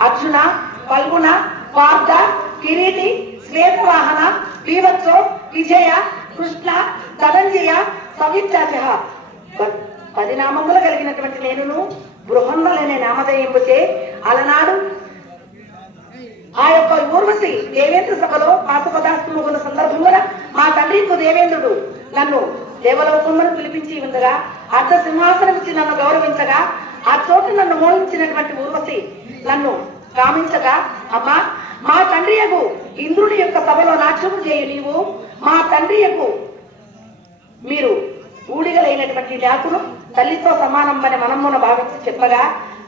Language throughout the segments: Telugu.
అర్జున పల్గుణ పార్థ కిరీటి శ్వేతవాహన బీవత్సో విజయ కృష్ణ ధనంజయ సవిత్యాజ పది నామములు కలిగినటువంటి నేనును బృహన్నలనే నామధేయింపుచే అలనాడు. ఆ యొక్క ఊర్వశి దేవేంద్ర సభలో పాశుపదాస్తుముగుల సందర్భంగా మా తండ్రికు దేవేంద్రుడు నన్ను దేవలోకమ్మను పిలిపించి ఉండగా అర్ధ సింహాసనం ఇచ్చి నన్ను గౌరవించగా ఆ చోటు నన్ను మోహించినటువంటి ఊర్వశి నన్ను గామించగా అమ్మా మా తండ్రి ఇంద్రుని యొక్క సభలో నాట్యము చేయు నీవు. మా తండ్రియకు మీరు ఊడిగలైనటువంటి జాతులు తల్లితో సమానం అని మనమ్మున భావించి చెప్పగా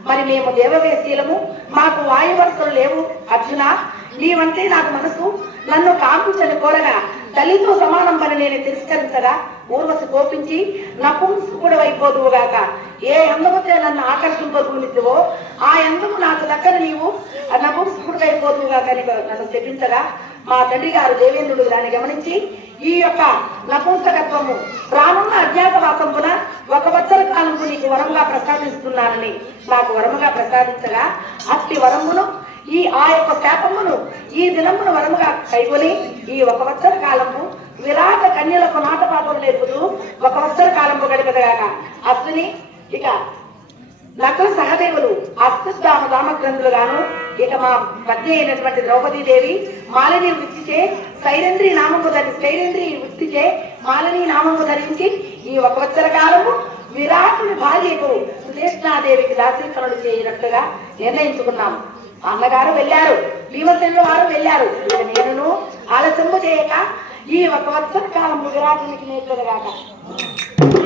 మరి మేము దేవవేశీలము మాకు వాయువర్తలు లేవు అర్జున నీవంటే నాకు మనసు నన్ను కాంపించని కోరగా తల్లితో సమానం పని నేను తిరస్కరించగా ఊర్వశి కోపించి నపుంసకుడు అయిపోదువుగాక ఏ అందముతే నన్ను ఆకర్షింపదునిద్దువో ఆ ఎందుకు నాకు దగ్గర నీవు? నపుంసకుడు అయిపోదువుగాక అని నన్ను చెప్పించగా మా తండ్రి గారు దేవేంద్రుడు దాన్ని గమనించి ఈ యొక్క నపుంసకత్వము రానున్న అజ్ఞాతవాసంపున ఒక వత్సర కాలంకు నీకు వరంగా ప్రసాదిస్తున్నానని నాకు వరముగా ప్రసాదించగా అట్టి వరమును ఈ ఆ యొక్క శాపమును ఈ దినమును వరముగా కైకొని ఈ ఒక వత్సర కాలము విరాట కన్యలకు నాటపాటలు నేర్పుతూ ఒక వత్సర కాలము గడిపదగాక. అశ్విని ఇక నకుల సహదేవులు అస్తిధామ దామగ్రంథులు గాను ఇక మా పత్ని అయినటువంటి ద్రౌపదీదేవి మాలిని వృత్తిచే సైరంధ్రి నామము ధరి సైరంధ్రి వృత్తిచే మాలిని నామము ధరించి ఈ ఒక వచ్చర కాలము భార్యకు సుదేష్ణాదేవికి దాసీకరణ చేయనట్లుగా నిర్ణయించుకున్నాము. అన్నగారు వెళ్ళారు. భీమసేనుల వారు వెళ్ళారు. నేను నేనును ఆలస్యము చేయక ఈ ఒక వత్సర కాలము విరాటునికి నేర్పదగాక.